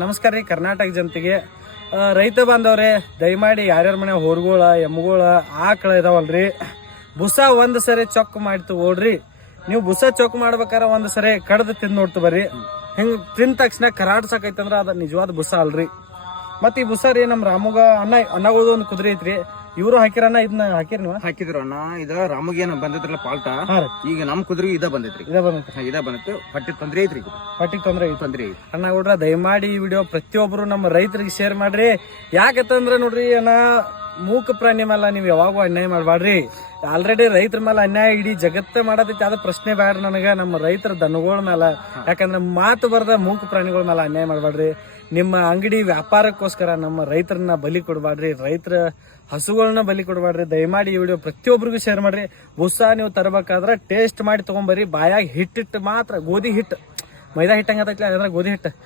ನಮಸ್ಕಾರ ರೀ ಕರ್ನಾಟಕ ಜನತೆಗೆ. ರೈತ ಬಾಂಧವ್ರೆ, ದಯಮಾಡಿ ಯಾರ್ಯಾರ ಮನೆ ಹೊರಗೋಳ ಎಮ್ಮಗಳ ಆಕಳ ಇದಾವಲ್ರಿ, ಬುಸ ಒಂದ್ ಸರಿ ಚೊಕ್ ಮಾಡ್ತು ಓಡ್ರಿ. ನೀವು ಬುಸ ಚೊಕ್ ಮಾಡ್ಬೇಕಾರ ಒಂದ್ ಸರಿ ಕಡ್ದು ತಿಂದ್ ನೋಡ್ತು ಬರ್ರಿ. ಹಿಂಗ್ ತಿಂದ ತಕ್ಷಣ ಕರಾಡ್ಸಕೈತಂದ್ರ ಅದ ನಿಜವಾದ ಬುಸ ಅಲ್ರಿ. ಮತ್ ಈ ಬುಸ ರೀ ನಮ್ ರಾಮುಗ ಅನ್ನಗಳದು ಒಂದ್ ಕುದುರೆ ಐತ್ರಿ, ಇವ್ರು ಹಾಕಿರಣ್ಣ. ಇದನ್ನ ಹಾಕಿರಿ ನೀವು? ಹಾಕಿದ್ರು ಅಣ್ಣ. ಇದ ರಾಮಗೇನ ಬಂದಿದ್ರಲ್ಲ ಪಾಲ್ಟ, ಈಗ ನಮ್ ಕುದ್ರಿ ಇದ ಬಂದೈತ್ರಿ. ಇದ ಬಂದಿತ್ತು. ಪಟ್ಟಿ ತೊಂದ್ರೆ ಐತ್ರಿ, ಪಟ್ಟಿಗೆ ತೊಂದ್ರೆ ಐತಿ. ತೊಂದ್ರೆ ಐತಿ ಅಣ್ಣ ನೋಡ್ರ, ದಯಮಾಡಿ ಈ ವಿಡಿಯೋ ಪ್ರತಿಯೊಬ್ರು ನಮ್ಮ ರೈತರಿಗೆ ಶೇರ್ ಮಾಡ್ರಿ. ಯಾಕಂತಂದ್ರ ನೋಡ್ರಿ ಅಣ್ಣ, ಮೂಕ ಪ್ರಾಣಿ ಮೇಲೆ ನೀವು ಯಾವಾಗೂ ಅನ್ಯಾಯ ಮಾಡ್ಬಾಡ್ರಿ. ಆಲ್ರೆಡಿ ರೈತರ ಮೇಲೆ ಅನ್ಯಾಯ ಇಡೀ ಜಗತ್ತೇ ಮಾಡತೈತಿ, ಅದ ಪ್ರಶ್ನೆ ಬ್ಯಾಡ್ರಿ ನನಗ. ನಮ್ಮ ರೈತರ ದನಗಳ ಮೇಲೆ, ಯಾಕಂದ್ರೆ ಮಾತು ಬರದ ಮೂಕ ಪ್ರಾಣಿಗಳ ಮೇಲೆ ಅನ್ಯಾಯ ಮಾಡ್ಬಾಡ್ರಿ. ನಿಮ್ಮ ಅಂಗಡಿ ವ್ಯಾಪಾರಕ್ಕೋಸ್ಕರ ನಮ್ಮ ರೈತರನ್ನ ಬಲಿ ಕೊಡ್ಬಾಡ್ರಿ, ರೈತರ ಹಸುಗಳನ್ನ ಬಲಿ ಕೊಡ್ಬಾಡ್ರಿ. ದಯಮಾಡಿ ಈ ವಿಡಿಯೋ ಪ್ರತಿಯೊಬ್ಬರಿಗೂ ಶೇರ್ ಮಾಡ್ರಿ. ಬುಸ ನೀವು ತರಬೇಕಾದ್ರೆ ಟೇಸ್ಟ್ ಮಾಡಿ ತಗೊಂಬರ್ರಿ. ಬಾಯಾಗ ಹಿಟ್ಟಿಟ್ಟು ಮಾತ್ರ, ಗೋಧಿ ಹಿಟ್ಟು, ಮೈದಾ ಹಿಟ್ಟಂಗ ಅದಕ್ಕೆ ಗೋಧಿ ಹಿಟ್ಟು